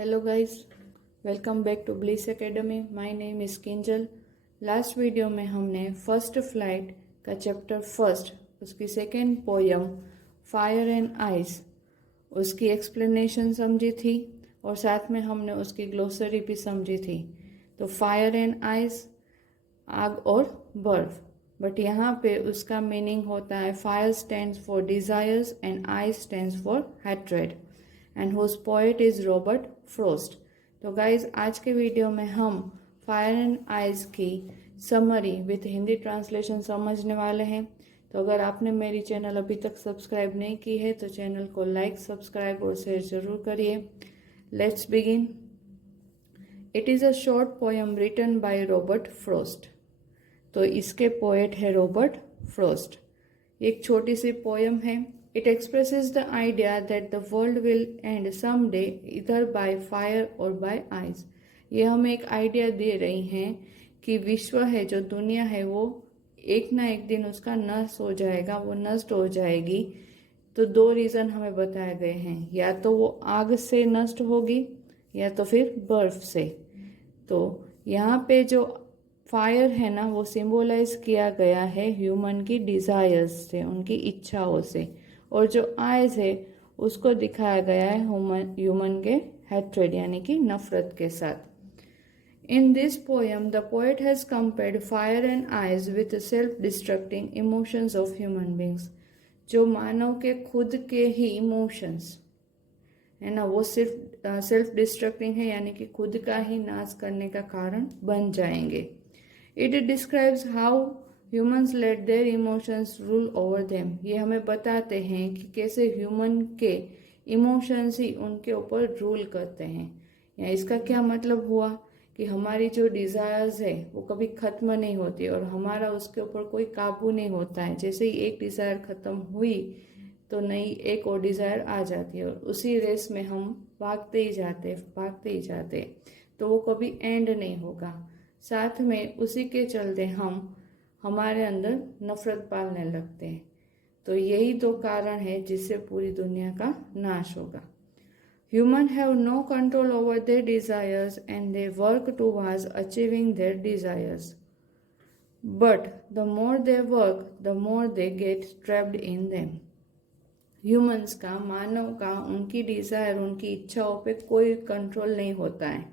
Hello guys, welcome back to Bliss Academy. My name is Kinjal. Last video में हमने first flight का chapter first उसकी second poem fire and ice उसकी explanation समझी थी और साथ में हमने उसकी ग्लोसरी भी समझी थी। तो फायर एंड आइस आग और बर्फ, बट यहाँ पे उसका मीनिंग होता है fire stands for desires and ice stands for hatred and whose poet is Robert Frost. तो गाइज आज के वीडियो में हम फायर एंड आइस की समरी विथ हिंदी ट्रांसलेशन समझने वाले हैं। तो अगर आपने मेरी चैनल अभी तक सब्सक्राइब नहीं की है तो चैनल को लाइक, सब्सक्राइब और शेयर जरूर करिए। Let's begin. It is a short poem written by Robert Frost. तो इसके पोएट है रॉबर्ट फ्रोस्ट। एक छोटी सी पोएम है। It expresses the idea that the world will end some day either by fire और बाय आइस। ये हमें एक आइडिया दे रही हैं कि विश्व है, जो दुनिया है, वो एक ना एक दिन उसका नष्ट हो जाएगा, वो नष्ट हो जाएगी। तो दो रीज़न हमें बताए गए हैं, या तो वो आग से नष्ट होगी या तो फिर बर्फ से। तो यहाँ पे जो फायर है ना, वो सिंबलाइज किया गया है ह्यूमन की डिजायर्स से, उनकी इच्छाओं से, और जो आइज है उसको दिखाया गया है ह्यूमन के हैट्रेड यानी कि नफरत के साथ। In this poem, the poet has compared fire and ice with the self-destructing emotions of human beings. जो मानव के खुद के ही इमोशंस है ना, वो सिर्फ सेल्फ डिस्ट्रक्टिंग है, यानी कि खुद का ही नाश करने का कारण बन जाएंगे। It describes how humans let their emotions rule over them. ये हमें बताते हैं कि कैसे ह्यूमन के इमोशंस ही उनके ऊपर रूल करते हैं। या इसका क्या मतलब हुआ कि हमारी जो डिज़ायर्स है वो कभी ख़त्म नहीं होती और हमारा उसके ऊपर कोई काबू नहीं होता है। जैसे ही एक डिज़ायर ख़त्म हुई तो नई एक और डिज़ायर आ जाती है और उसी रेस में हम भागते ही जाते, तो वो कभी एंड नहीं होगा। साथ में उसी के चलते हम हमारे अंदर नफरत पालने लगते हैं। तो यही दो कारण है जिससे पूरी दुनिया का नाश होगा। Humans have no control over their desires and they work towards achieving their desires. But the more they work, the more they get trapped in them. Humans का, मानव का, उनकी डिज़ायर, उनकी इच्छाओं पे कोई कंट्रोल नहीं होता है।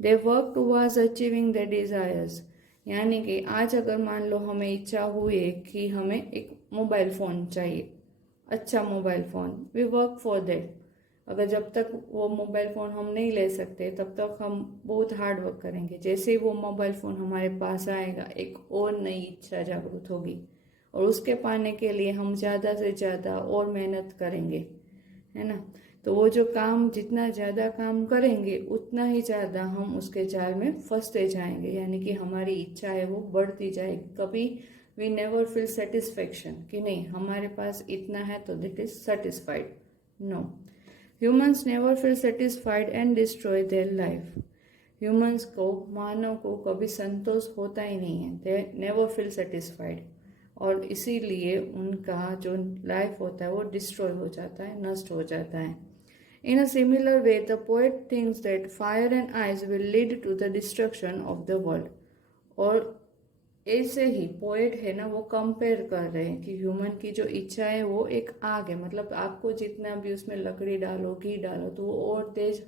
They work towards achieving their desires. यानी कि आज अगर मान लो हमें इच्छा हुई कि हमें एक मोबाइल फ़ोन चाहिए, अच्छा mobile phone, we work for that. अगर जब तक वो मोबाइल फ़ोन हम नहीं ले सकते तब तक हम बहुत हार्ड वर्क करेंगे। जैसे ही वो मोबाइल फ़ोन हमारे पास आएगा, एक और नई इच्छा जागृत होगी और उसके पाने के लिए हम ज़्यादा से ज़्यादा और मेहनत करेंगे, है ना। तो वो जो काम, जितना ज़्यादा काम करेंगे उतना ही ज़्यादा हम उसके जाल में फंसते जाएंगे, यानी कि हमारी इच्छा है वो बढ़ती जाएगी। कभी वी नेवर फील सेटिस्फेक्शन कि नहीं हमारे पास इतना है तो that is satisfied. No, humans never feel satisfied and destroy their life. Humans को, मानव को कभी संतोष होता ही नहीं है, दे नेवर फील सेटिस्फाइड, और इसीलिए उनका जो लाइफ होता है वो डिस्ट्रॉय हो जाता है, नष्ट हो जाता है। In a similar way the poet thinks that fire and ice will lead to the destruction of the world. और ऐसे ही पोएट है ना, वो कंपेयर कर रहे हैं कि ह्यूमन की जो इच्छा है वो एक आग है, मतलब आपको जितना भी उसमें लकड़ी डालो, घी डालो, तो वो और तेज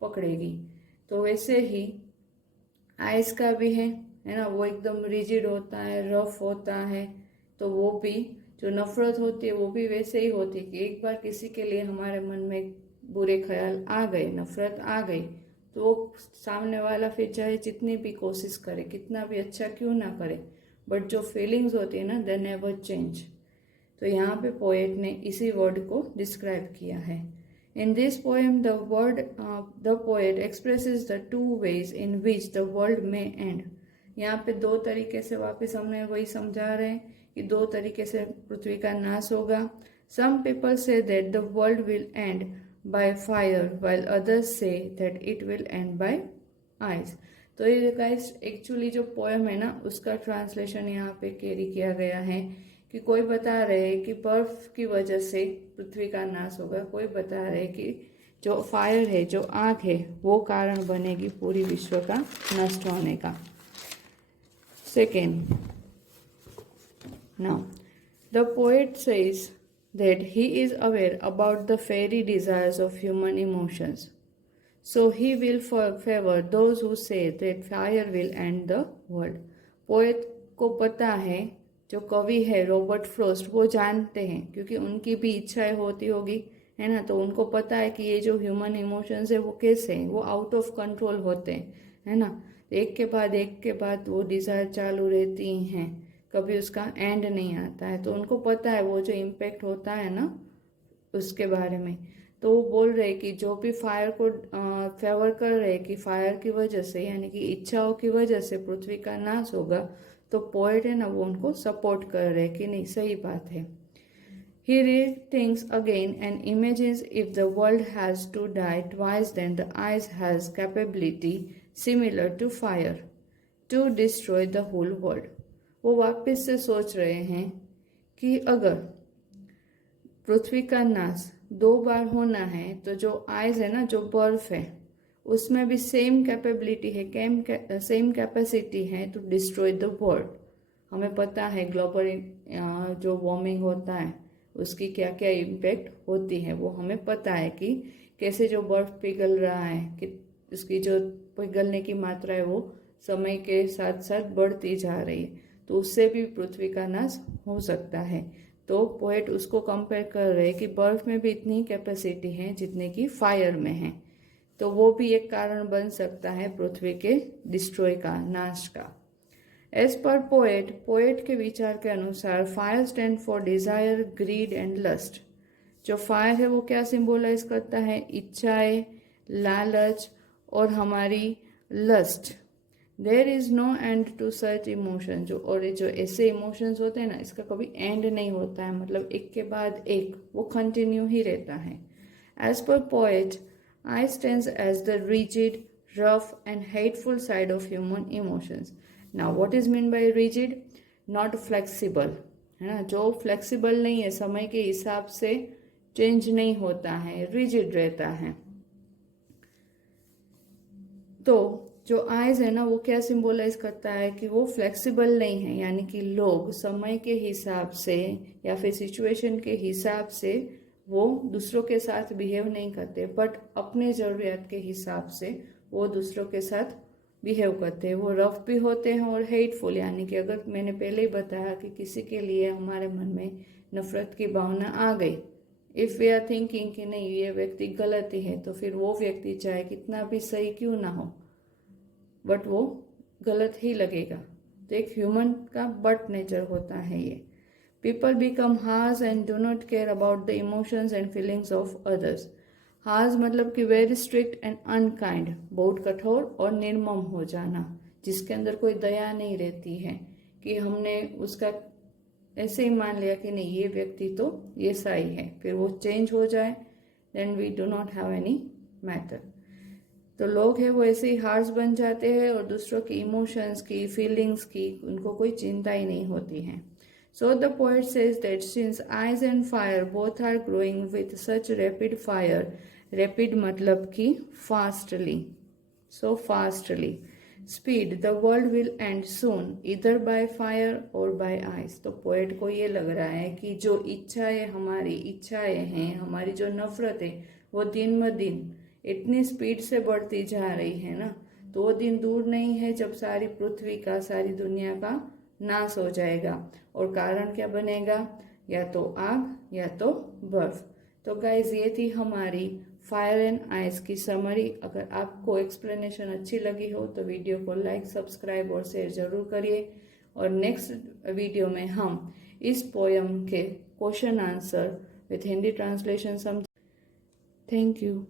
पकड़ेगी। तो वैसे ही आइस का भी है ना, वो एकदम रिजिड होता है, रफ होता है। तो वो भी जो नफरत होती है वो भी वैसे ही होती है कि एक बार किसी के लिए हमारे मन में बुरे ख्याल आ गए, नफरत आ गई, तो वो सामने वाला फिर चाहे जितनी भी कोशिश करे, कितना भी अच्छा क्यों ना करे, बट जो फीलिंग्स होती है ना, दे नेवर चेंज। तो यहाँ पे पोएट ने इसी वर्ड को डिस्क्राइब किया है। In this poem the poet expresses the two ways in which the world में एंड। यहाँ पे दो तरीके से, वापस हमने वही समझा रहे हैं कि दो तरीके से पृथ्वी का नाश होगा। Some people say that the world will end by fire while others say that it will end by ice। तो ये गाइस एक्चुअली जो पोएम है ना, उसका ट्रांसलेशन यहाँ पे कैरी किया गया है कि कोई बता रहे हैं कि बर्फ की वजह से पृथ्वी का नाश होगा, कोई बता रहे कि जो फायर है, जो आग है, वो कारण बनेगी पूरी विश्व का नष्ट होने का। Second, now the poet says that he is aware about the fairy desires of human emotions. So he will favor those who say that fire will end the world. Poet को पता है, जो कवि है रॉबर्ट फ्रॉस्ट, वो जानते हैं क्योंकि उनकी भी इच्छाएं होती होगी, है ना। तो उनको पता है कि ये जो ह्यूमन इमोशंस है वो कैसे हैं, वो आउट ऑफ कंट्रोल होते हैं, है ना। एक के बाद वो डिज़ायर चालू रहती हैं, कभी उसका एंड नहीं आता है। तो उनको पता है वो जो इम्पेक्ट होता है ना उसके बारे में। तो वो बोल रहे कि जो भी फायर को फेवर कर रहे कि फायर की वजह से, यानी कि इच्छाओं की वजह से पृथ्वी का नाश होगा, तो पोएट है ना वो उनको सपोर्ट कर रहे कि नहीं, सही बात है। He rethinks again and imagines if the world has to die twice, then the ice has capability similar to fire to destroy the whole world. वो वापस से सोच रहे हैं कि अगर पृथ्वी का नाश 2 बार होना है तो जो आइस है ना, जो बर्फ है, उसमें भी सेम कैपेबिलिटी है, सेम कैपेसिटी है टू डिस्ट्रॉय द वर्ल्ड। हमें पता है ग्लोबल जो वार्मिंग होता है उसकी क्या क्या इम्पेक्ट होती है, वो हमें पता है कि कैसे जो बर्फ पिघल रहा है कि उसकी जो पिघलने की मात्रा है वो समय के साथ साथ बढ़ती जा रही है, तो उससे भी पृथ्वी का नाश हो सकता है। तो पोएट उसको कंपेयर कर रहे हैं कि बर्फ में भी इतनी कैपेसिटी है जितने की फायर में है, तो वो भी एक कारण बन सकता है पृथ्वी के डिस्ट्रॉय का, नाश का। एज पर पोएट के विचार के अनुसार fire stand for desire, greed and lust. जो फायर है वो क्या सिंबलाइज करता है, इच्छाएं, लालच और हमारी lust. There is no end to such emotion. जो ऐसे इमोशंस होते हैं ना, इसका कभी एंड नहीं होता है, मतलब एक के बाद एक वो कंटिन्यू ही रहता है। As per poet, I stands as the rigid, rough and hateful side of human emotions. Now what is mean by rigid? Not flexible, है ना, जो फ्लेक्सिबल नहीं है, समय के हिसाब से चेंज नहीं होता है, रिजिड रहता है। तो जो आइज है ना वो क्या सिंबलाइज करता है कि वो फ्लेक्सिबल नहीं है, यानी कि लोग समय के हिसाब से या फिर सिचुएशन के हिसाब से वो दूसरों के साथ बिहेव नहीं करते, बट अपने ज़रूरियात के हिसाब से वो दूसरों के साथ बिहेव करते हैं। वो रफ भी होते हैं और हेटफुल, यानी कि अगर मैंने पहले ही बताया कि किसी के लिए हमारे मन में नफरत की भावना आ गई, इफ़ वी आर थिंकिंग कि नहीं ये व्यक्ति गलत ही है, तो फिर वो व्यक्ति चाहे कितना भी सही क्यों ना हो बट वो गलत ही लगेगा। तो एक ह्यूमन का बट नेचर होता है ये। People become harsh and do not care about the emotions and feelings of others. Harsh मतलब कि वेरी स्ट्रिक्ट एंड अनकाइंड, बहुत कठोर और निर्मम हो जाना, जिसके अंदर कोई दया नहीं रहती है कि हमने उसका ऐसे ही मान लिया कि नहीं ये व्यक्ति तो ये सही है, फिर वो चेंज हो जाए, then we do not have any matter. तो लोग हैं वो ऐसे ही हार्श बन जाते हैं और दूसरों की इमोशंस की, फीलिंग्स की उनको कोई चिंता ही नहीं होती है। So the poet says that since ice and fire both are growing with such rapid fire, rapid मतलब कि fastly, so fastly speed, the world will end soon either by fire और बाय आइस। तो poet को ये लग रहा है कि जो इच्छाएं हैं, हमारी जो नफरत है, वो दिन ब दिन इतनी स्पीड से बढ़ती जा रही है ना, तो वो दिन दूर नहीं है जब सारी पृथ्वी का, सारी दुनिया का नाश हो जाएगा। और कारण क्या बनेगा? या तो आग या तो बर्फ। तो गाइज ये थी हमारी फायर एंड आइस की समरी। अगर आपको एक्सप्लेनेशन अच्छी लगी हो तो वीडियो को लाइक, सब्सक्राइब और शेयर जरूर करिए। और नेक्स्ट वीडियो में हम इस पोयम के question answer with Hindi translation समझ। Thank you.